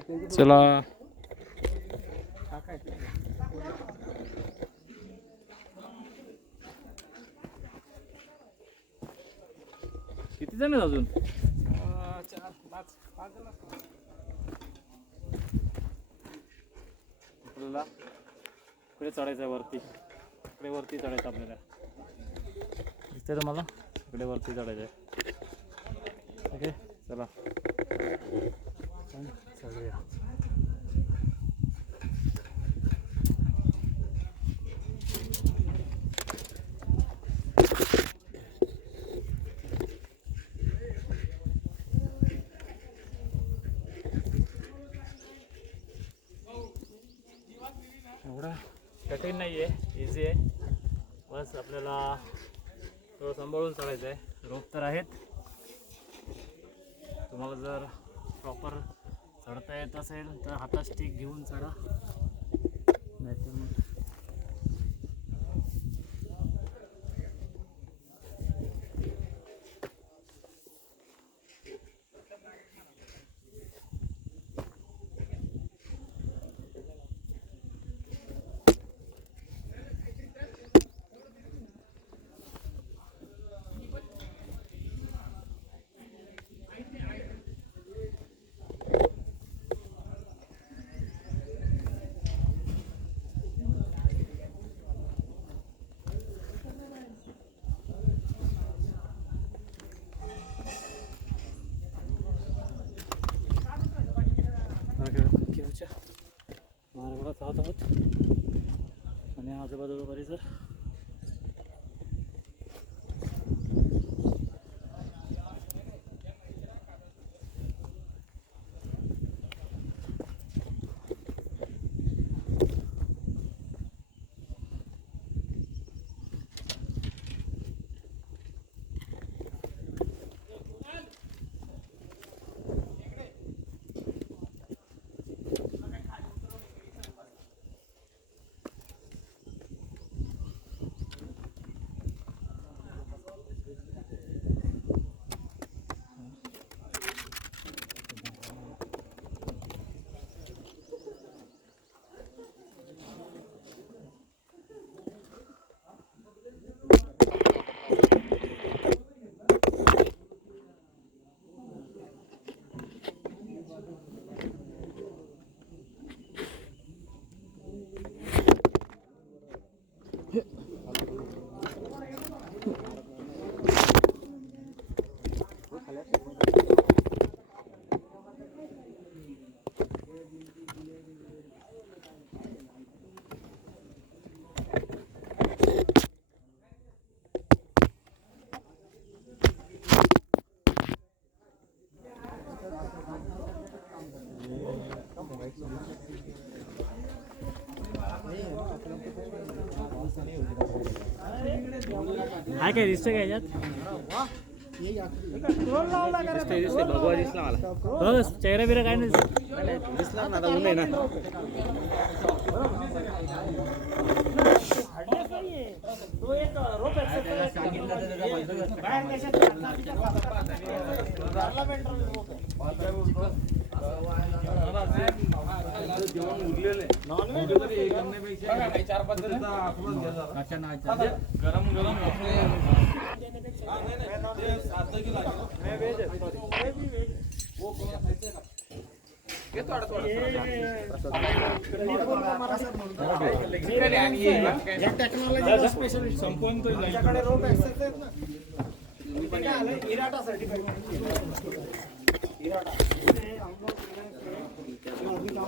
चला. किती जण अजून? आपल्याला इकडे चढायचं आहे वरती. इकडे वरती चढायचं आपल्याला. दिसतंय तुम्हाला? इकडे वरती चढायचं आहे. ओके चला. एवढं कठीण नाही आहे इझी आहे. बस आपल्याला थोडं सांभाळून चढायचं आहे रोप तर आहेत. तुम्हाला जर प्रॉपर चढता येत असेल तर हातात स्टिक घेऊन चढा. नाहीतर मग आजूबाजूचा परिसर काय काय दिसतं काय याच्यात? दिसतंय भगवा दिसला मला. हो चेहरा बिरा काय नाही. दिसला ना आता ऊन आहे ना. गरम गरम घेतो टेक्नॉलॉजी स्पेशल संपवून त्याच्याकडे रोप ऍक्सेस आहेत ना इराटा सर्टिफिकेट इराटा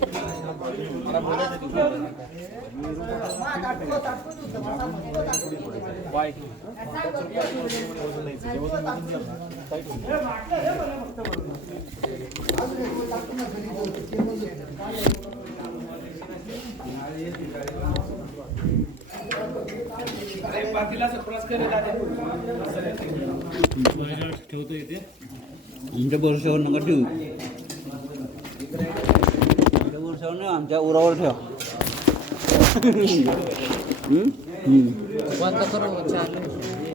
तिकडे काय काय. मला बोलायचं तिकडे. बाय सुरुवातीला सरप्राईज करे दादा ठेवतो इथे आमच्या भरोशावर नका ठेवू नाही आमच्या उरावर ठेवा. बंद करू चालू